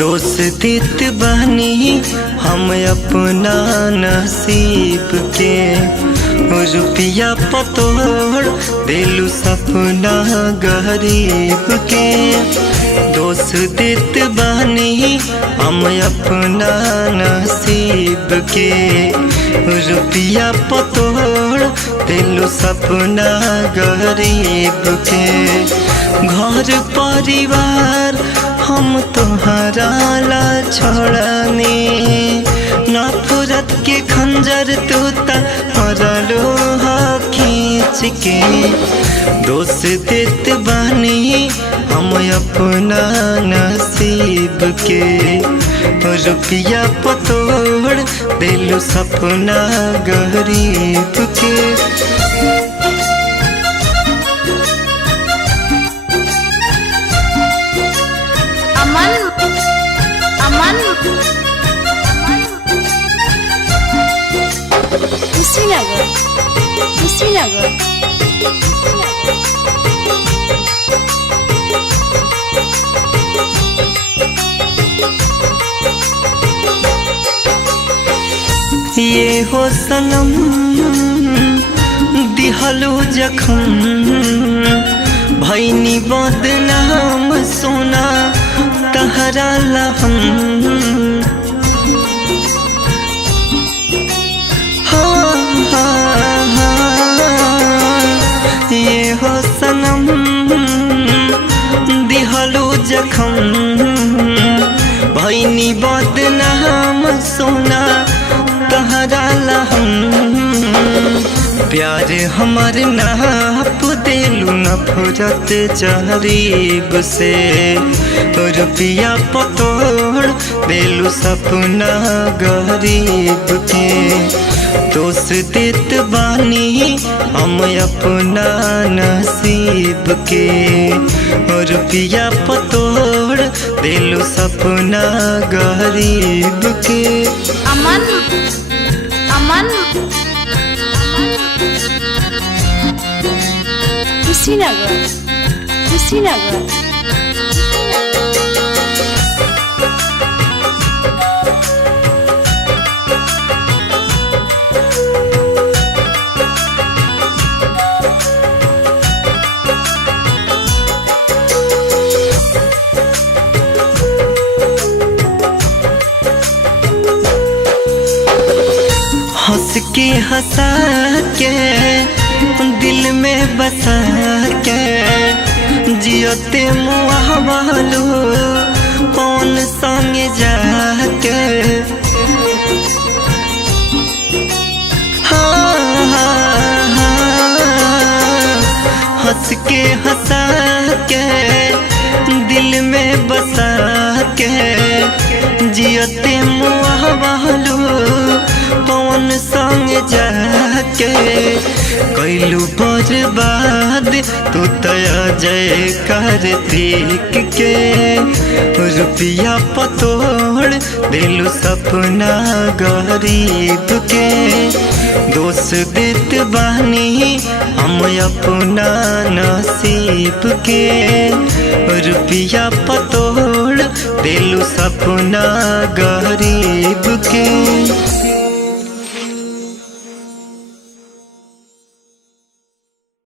दोष देत बानी हम अपना नसीब के, रुपया पतोड़ दिलु सपना गरीब के। दोष देत बानी हम अपना नसीब के, रुपया पतोड़ दिलु सपना गरीब के। घर परिवार हम तोहरा ला छोड़नी, नफरत के खंजर तूता मरलो हा खींच के। दोष देत बानी हम अपना नसीब के, रुपया पतोड़ दिलु सपना गरीब के। कुशीनगर ये हो सनम दिहलो जखम, भैनी बदनाम सोना तहरा लहम। ये हो सनम दिहलो जखम, भैनी बदनाम सोना तहरा लहम। प्यार हमार नाप दिलु नफरत जरीब से, रुपया पतोड़ दिलु सपना गरीब के। दोष देत बानी हम अपना नसीब के, रुपया पतोड़ दिलु सपना गरीब के। अमन कुशीनगर हंस के हंसा के दिल में बसा के, जियते मुआवलो कौन संग जाके। हंस के हंसा के दिल में बसा के, जियते मुआवलो कौन संग जाके। कैलू बर्बाद तू तया जय कार्तिक के, रुपया पतोड़ दिलु सपना गरीब के। दोष देत बानी हम अपना नसीब के, रुपया पतोड़ दिलु सपना गरीब